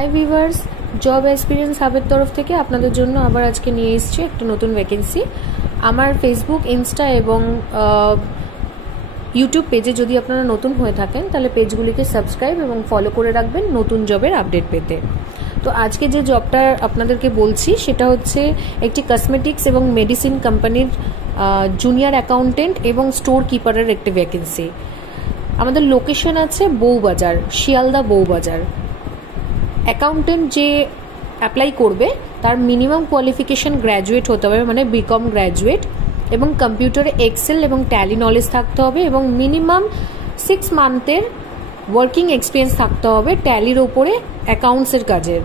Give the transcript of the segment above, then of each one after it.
Hi viewers, job experience হাবের তরফ থেকে আপনাদের জন্য আবার আজকে নিয়ে এসেছি একটা নতুন ভ্যাকেন্সি। আমার ফেসবুক, ইনস্টা এবং ইউটিউব পেজে যদি আপনারা নতুন হয়ে থাকেন তাহলে পেজগুলিকে সাবস্ক্রাইব এবং ফলো করে রাখবেন নতুন জবের আপডেট পেতে। তো আজকে যে জবটা আপনাদেরকে বলছি সেটা হচ্ছে একটি কসমেটিক্স এবং মেডিসিন কোম্পানির জুনিয়র অ্যাকাউন্টেন্ট এবং স্টোর কিপারের একটি ভ্যাকেন্সি। আমাদের লোকেশন আছে বউবাজার, শিয়ালদা বউবাজার। অ্যাকাউন্টেন্ট যে অ্যাপ্লাই করবে তার মিনিমাম কোয়ালিফিকেশন গ্র্যাজুয়েট হতে হবে, মানে বিকম গ্র্যাজুয়েট, এবং কম্পিউটারে এক্সেল এবং ট্যালি নলেজ থাকতে হবে এবং মিনিমাম 6 মান্থের ওয়ার্কিং এক্সপিরিয়েন্স থাকতে হবে ট্যালির ওপরে অ্যাকাউন্টসের কাজের।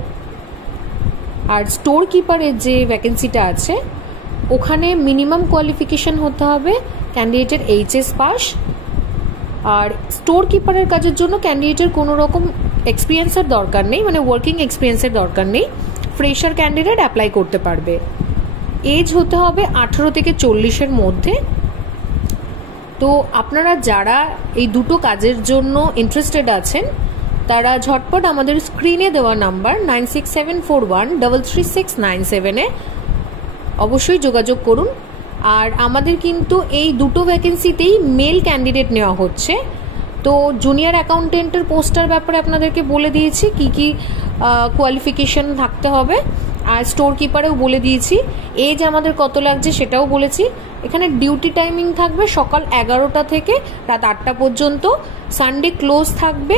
আর স্টোর কিপারের যে ভ্যাকেন্সিটা আছে ওখানে মিনিমাম কোয়ালিফিকেশন হতে হবে ক্যান্ডিডেটের এইচএস পাস। আর স্টোর কিপারের কাজের জন্য ক্যান্ডিডেটের কোনো রকম এক্সপিরিয়েন্সের দরকার নেই, মানে ওয়ার্কিং এক্সপিরিয়েন্সের দরকার নেই। ফ্রেশার ক্যান্ডিডেট অ্যাপ্লাই করতে পারবে। এজ হতে হবে 18 থেকে 40-এর মধ্যে। তো আপনারা যারা এই দুটো কাজের জন্য ইন্টারেস্টেড আছেন তারা ঝটপট আমাদের স্ক্রিনে দেওয়া নাম্বার 9674133697-এ অবশ্যই যোগাযোগ করুন। আর আমাদের কিন্তু এই দুটো ভ্যাকেন্সিতেই মেল ক্যান্ডিডেট নেওয়া হচ্ছে। তো জুনিয়র অ্যাকাউন্টেন্টের পোস্টার ব্যাপারে আপনাদেরকে বলে দিয়েছি কি কি কোয়ালিফিকেশন থাকতে হবে, আর স্টোর কিপারেও বলে দিয়েছি। এজ আমাদের কত লাগছে সেটাও বলেছি। এখানে ডিউটি টাইমিং থাকবে সকাল 11টা থেকে রাত 8টা পর্যন্ত, সানডে ক্লোজ থাকবে।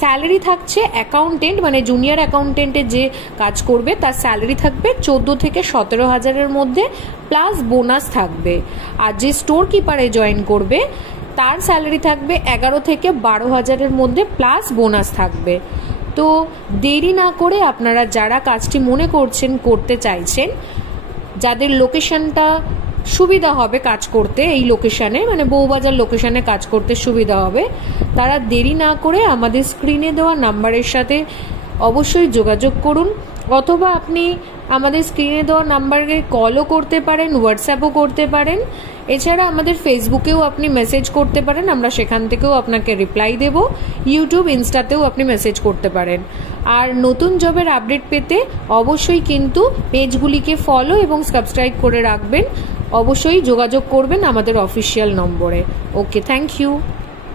স্যালারি থাকছে অ্যাকাউন্টেন্ট মানে জুনিয়র অ্যাকাউন্টেন্টের যে কাজ করবে তার স্যালারি থাকবে 14 থেকে 17,000-এর মধ্যে, প্লাস বোনাস থাকবে। আর যে স্টোর কিপারে জয়েন করবে তার স্যালারি থাকবে 11 থেকে 12,000-এর মধ্যে, প্লাস বোনাস থাকবে। তো দেরি না করে আপনারা যারা কাজটি মনে করছেন করতে চাইছেন, যাদের লোকেশনটা সুবিধা হবে কাজ করতে, এই লোকেশানে মানে বউবাজার লোকেশানে কাজ করতে সুবিধা হবে, তারা দেরি না করে আমাদের স্ক্রিনে দেওয়া নাম্বারের সাথে অবশ্যই যোগাযোগ করুন। অথবা আপনি আমাদের স্ক্রিনে দেওয়া নাম্বারে কলও করতে পারেন, হোয়াটসঅ্যাপও করতে পারেন। এছাড়া আমাদের ফেসবুকেও আপনি মেসেজ করতে পারেন, আমরা সেখান থেকেও আপনাকে রিপ্লাই দেব। ইউটিউব, ইনস্টাতেও আপনি মেসেজ করতে পারেন। আর নতুন জবের আপডেট পেতে অবশ্যই কিন্তু পেজগুলিকে ফলো এবং সাবস্ক্রাইব করে রাখবেন। অবশ্যই যোগাযোগ করবেন আমাদের অফিসিয়াল নম্বরে। ওকে, থ্যাংক ইউ।